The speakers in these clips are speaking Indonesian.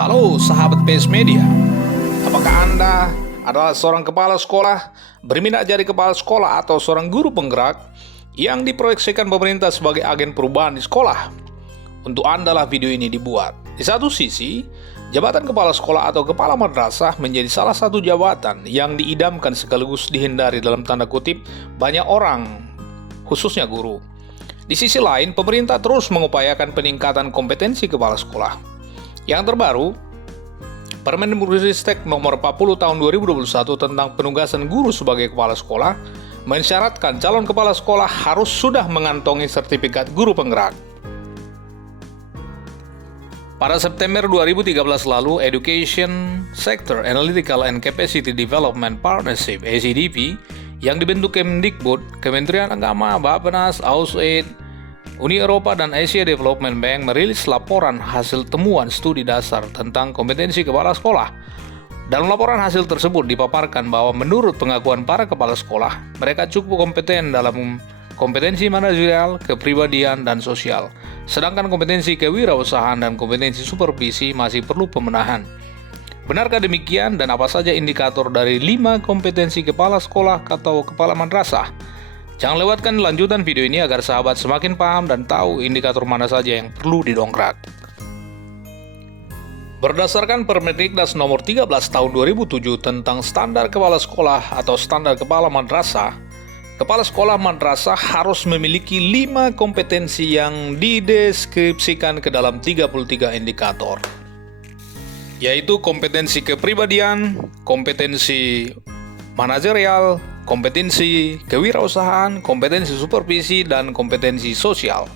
Halo sahabat PS Media, apakah Anda adalah seorang kepala sekolah, berminat jadi kepala sekolah atau seorang guru penggerak yang diproyeksikan pemerintah sebagai agen perubahan di sekolah? Untuk Anda lah video ini dibuat. Di satu sisi, jabatan kepala sekolah atau kepala madrasah menjadi salah satu jabatan yang diidamkan sekaligus dihindari dalam tanda kutip banyak orang, khususnya guru. Di sisi lain, pemerintah terus mengupayakan peningkatan kompetensi kepala sekolah. Yang terbaru, Permendikbudristek nomor 40 tahun 2021 tentang penugasan guru sebagai kepala sekolah mensyaratkan calon kepala sekolah harus sudah mengantongi sertifikat guru penggerak. Pada September 2013 lalu, Education Sector Analytical and Capacity Development Partnership (ACDP) yang dibentuk Kemdikbud, Kementerian Agama, Bappenas, AusAid, Uni Eropa dan Asia Development Bank merilis laporan hasil temuan studi dasar tentang kompetensi kepala sekolah. Dalam laporan hasil tersebut dipaparkan bahwa menurut pengakuan para kepala sekolah, mereka cukup kompeten dalam kompetensi manajerial, kepribadian, dan sosial. Sedangkan kompetensi kewirausahaan dan kompetensi supervisi masih perlu pembenahan. Benarkah demikian dan apa saja indikator dari 5 kompetensi kepala sekolah atau kepala madrasah? Jangan lewatkan lanjutan video ini agar sahabat semakin paham dan tahu indikator mana saja yang perlu didongkrak. Berdasarkan Permendiknas nomor 13 tahun 2007 tentang standar kepala sekolah atau standar kepala madrasah, kepala sekolah madrasah harus memiliki 5 kompetensi yang dideskripsikan ke dalam 33 indikator, yaitu kompetensi kepribadian, kompetensi manajerial, kompetensi kewirausahaan, kompetensi supervisi, dan kompetensi sosial.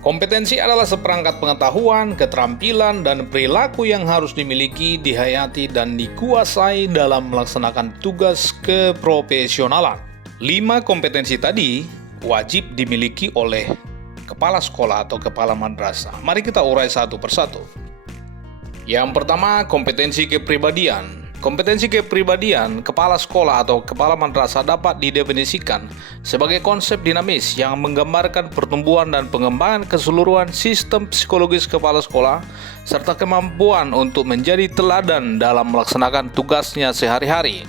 Kompetensi adalah seperangkat pengetahuan, keterampilan, dan perilaku yang harus dimiliki, dihayati, dan dikuasai dalam melaksanakan tugas keprofesionalan. 5 kompetensi tadi wajib dimiliki oleh kepala sekolah atau kepala madrasah. Mari kita urai satu persatu. Yang pertama, kompetensi kepribadian. Kompetensi kepribadian kepala sekolah atau kepala madrasah dapat didefinisikan sebagai konsep dinamis yang menggambarkan pertumbuhan dan pengembangan keseluruhan sistem psikologis kepala sekolah serta kemampuan untuk menjadi teladan dalam melaksanakan tugasnya sehari-hari.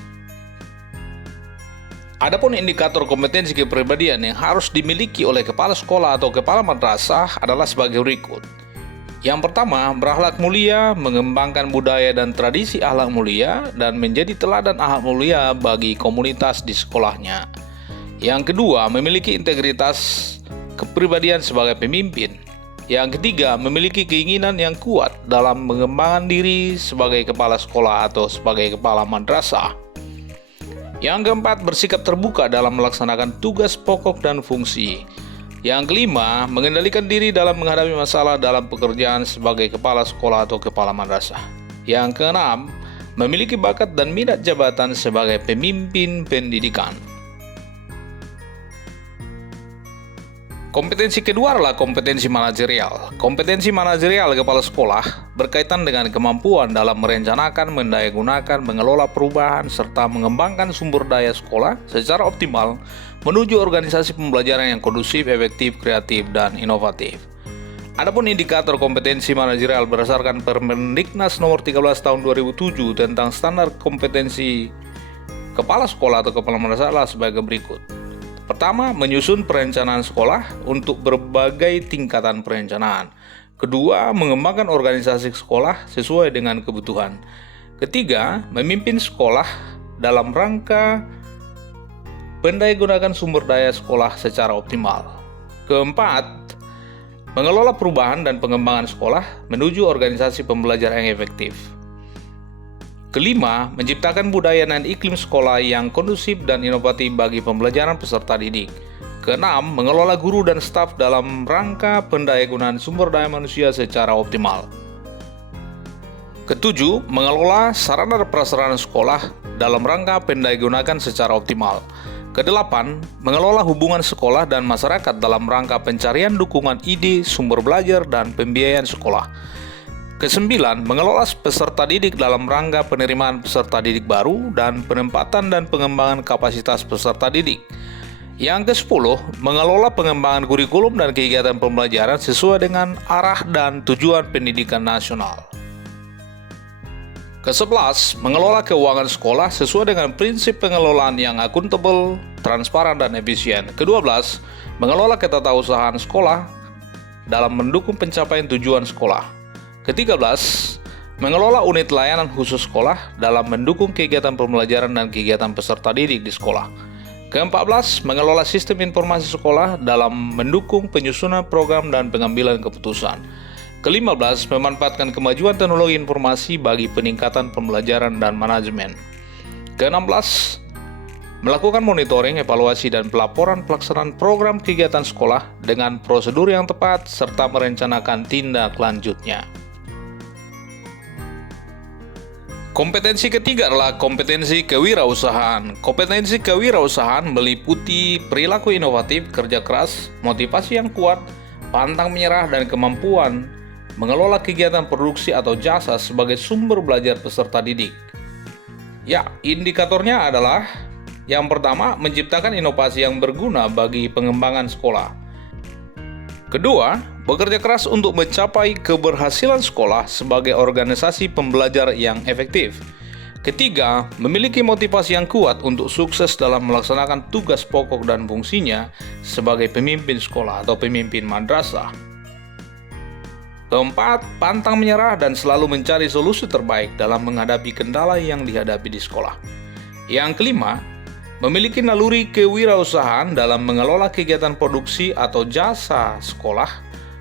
Adapun indikator kompetensi kepribadian yang harus dimiliki oleh kepala sekolah atau kepala madrasah adalah sebagai berikut. Yang pertama, berakhlak mulia, mengembangkan budaya dan tradisi akhlak mulia, dan menjadi teladan akhlak mulia bagi komunitas di sekolahnya. Yang kedua, memiliki integritas kepribadian sebagai pemimpin. Yang ketiga, memiliki keinginan yang kuat dalam mengembangkan diri sebagai kepala sekolah atau sebagai kepala madrasah. Yang keempat, bersikap terbuka dalam melaksanakan tugas pokok dan fungsi. Yang kelima, mengendalikan diri dalam menghadapi masalah dalam pekerjaan sebagai kepala sekolah atau kepala madrasah. Yang keenam, memiliki bakat dan minat jabatan sebagai pemimpin pendidikan. Kompetensi kedua adalah kompetensi manajerial. Kompetensi manajerial kepala sekolah berkaitan dengan kemampuan dalam merencanakan, mendayagunakan, mengelola perubahan, serta mengembangkan sumber daya sekolah secara optimal menuju organisasi pembelajaran yang kondusif, efektif, kreatif, dan inovatif. Adapun indikator kompetensi manajerial berdasarkan Permendiknas nomor 13 tahun 2007 tentang standar kompetensi kepala sekolah atau kepala madrasah adalah sebagai berikut. Pertama, menyusun perencanaan sekolah untuk berbagai tingkatan perencanaan. Kedua, mengembangkan organisasi sekolah sesuai dengan kebutuhan. Ketiga, memimpin sekolah dalam rangka pendayagunakan sumber daya sekolah secara optimal. Keempat, mengelola perubahan dan pengembangan sekolah menuju organisasi pembelajaran yang efektif. Kelima, menciptakan budaya dan iklim sekolah yang kondusif dan inovatif bagi pembelajaran peserta didik. Keenam, mengelola guru dan staf dalam rangka pendayagunaan sumber daya manusia secara optimal. Ketujuh, mengelola sarana dan prasarana sekolah dalam rangka pendayagunakan secara optimal. Kedelapan, mengelola hubungan sekolah dan masyarakat dalam rangka pencarian dukungan ide, sumber belajar, dan pembiayaan sekolah. Kesembilan, mengelola peserta didik dalam rangka penerimaan peserta didik baru dan penempatan dan pengembangan kapasitas peserta didik. Yang ke-10, mengelola pengembangan kurikulum dan kegiatan pembelajaran sesuai dengan arah dan tujuan pendidikan nasional. Ke-11, mengelola keuangan sekolah sesuai dengan prinsip pengelolaan yang akuntabel, transparan, dan efisien. Ke-12, mengelola ketatausahaan sekolah dalam mendukung pencapaian tujuan sekolah. Ke-13, mengelola unit layanan khusus sekolah dalam mendukung kegiatan pembelajaran dan kegiatan peserta didik di sekolah. Ke-14, mengelola sistem informasi sekolah dalam mendukung penyusunan program dan pengambilan keputusan. Ke-15, memanfaatkan kemajuan teknologi informasi bagi peningkatan pembelajaran dan manajemen. Ke-16, melakukan monitoring, evaluasi, dan pelaporan pelaksanaan program kegiatan sekolah dengan prosedur yang tepat serta merencanakan tindak lanjutnya. Kompetensi ketiga adalah kompetensi kewirausahaan. Kompetensi kewirausahaan meliputi perilaku inovatif, kerja keras, motivasi yang kuat, pantang menyerah, dan kemampuan mengelola kegiatan produksi atau jasa sebagai sumber belajar peserta didik. Ya, indikatornya adalah yang pertama, menciptakan inovasi yang berguna bagi pengembangan sekolah. Kedua, bekerja keras untuk mencapai keberhasilan sekolah sebagai organisasi pembelajar yang efektif. Ketiga, memiliki motivasi yang kuat untuk sukses dalam melaksanakan tugas pokok dan fungsinya sebagai pemimpin sekolah atau pemimpin madrasah. Keempat, pantang menyerah dan selalu mencari solusi terbaik dalam menghadapi kendala yang dihadapi di sekolah. Yang kelima, memiliki naluri kewirausahaan dalam mengelola kegiatan produksi atau jasa sekolah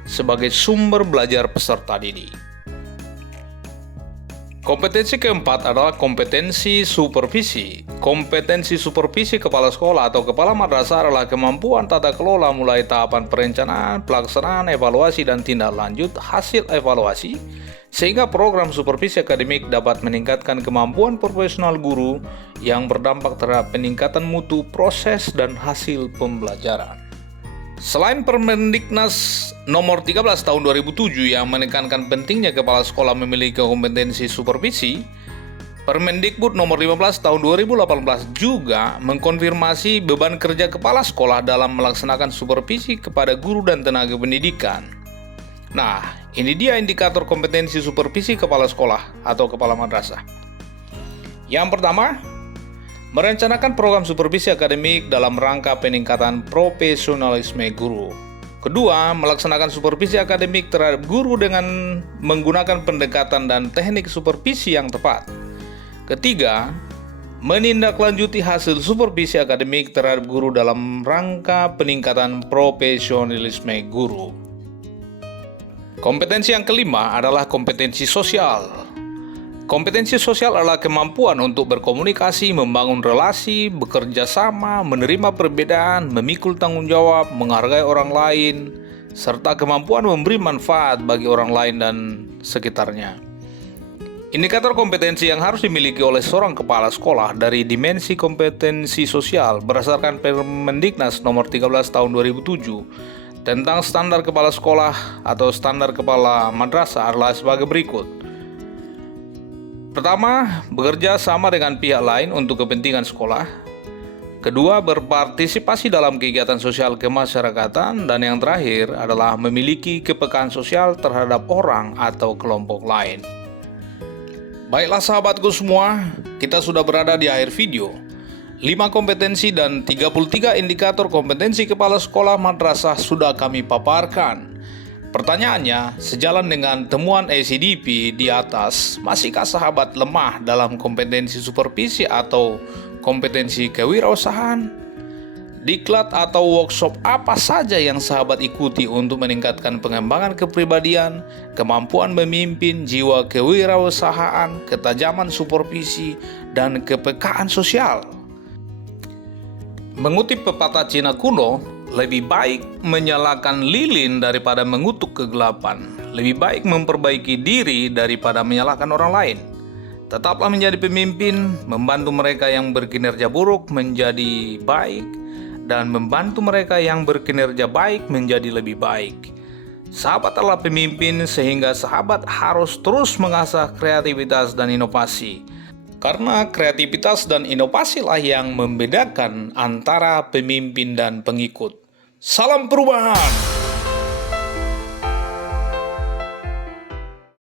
sebagai sumber belajar peserta didik. Kompetensi keempat adalah kompetensi supervisi. Kompetensi supervisi kepala sekolah atau kepala madrasah adalah kemampuan tata kelola mulai tahapan perencanaan, pelaksanaan, evaluasi, dan tindak lanjut hasil evaluasi, sehingga program supervisi akademik dapat meningkatkan kemampuan profesional guru yang berdampak terhadap peningkatan mutu proses dan hasil pembelajaran. Selain Permendiknas nomor 13 tahun 2007 yang menekankan pentingnya kepala sekolah memiliki kompetensi supervisi, Permendikbud nomor 15 tahun 2018 juga mengkonfirmasi beban kerja kepala sekolah dalam melaksanakan supervisi kepada guru dan tenaga pendidikan. Nah, ini dia indikator kompetensi supervisi kepala sekolah atau kepala madrasah. Yang pertama, merencanakan program supervisi akademik dalam rangka peningkatan profesionalisme guru. Kedua, melaksanakan supervisi akademik terhadap guru dengan menggunakan pendekatan dan teknik supervisi yang tepat. Ketiga, menindaklanjuti hasil supervisi akademik terhadap guru dalam rangka peningkatan profesionalisme guru. Kompetensi yang kelima adalah kompetensi sosial. Kompetensi sosial adalah kemampuan untuk berkomunikasi, membangun relasi, bekerja sama, menerima perbedaan, memikul tanggung jawab, menghargai orang lain, serta kemampuan memberi manfaat bagi orang lain dan sekitarnya. Indikator kompetensi yang harus dimiliki oleh seorang kepala sekolah dari dimensi kompetensi sosial berdasarkan Permendiknas nomor 13 tahun 2007 tentang standar kepala sekolah atau standar kepala madrasah adalah sebagai berikut. Pertama, bekerja sama dengan pihak lain untuk kepentingan sekolah. Kedua, berpartisipasi dalam kegiatan sosial kemasyarakatan. Dan yang terakhir adalah memiliki kepekaan sosial terhadap orang atau kelompok lain. Baiklah sahabatku semua, kita sudah berada di akhir video. 5 kompetensi dan 33 indikator kompetensi kepala sekolah madrasah sudah kami paparkan. Pertanyaannya, sejalan dengan temuan ACDP di atas, masihkah sahabat lemah dalam kompetensi supervisi atau kompetensi kewirausahaan? Diklat atau workshop apa saja yang sahabat ikuti untuk meningkatkan pengembangan kepribadian, kemampuan memimpin, jiwa kewirausahaan, ketajaman supervisi, dan kepekaan sosial? Mengutip pepatah Cina kuno, lebih baik menyalakan lilin daripada mengutuk kegelapan. Lebih baik memperbaiki diri daripada menyalahkan orang lain. Tetaplah menjadi pemimpin, membantu mereka yang berkinerja buruk menjadi baik, dan membantu mereka yang berkinerja baik menjadi lebih baik. Sahabat adalah pemimpin, sehingga sahabat harus terus mengasah kreativitas dan inovasi. Karena kreativitas dan inovasilah yang membedakan antara pemimpin dan pengikut. Salam perubahan!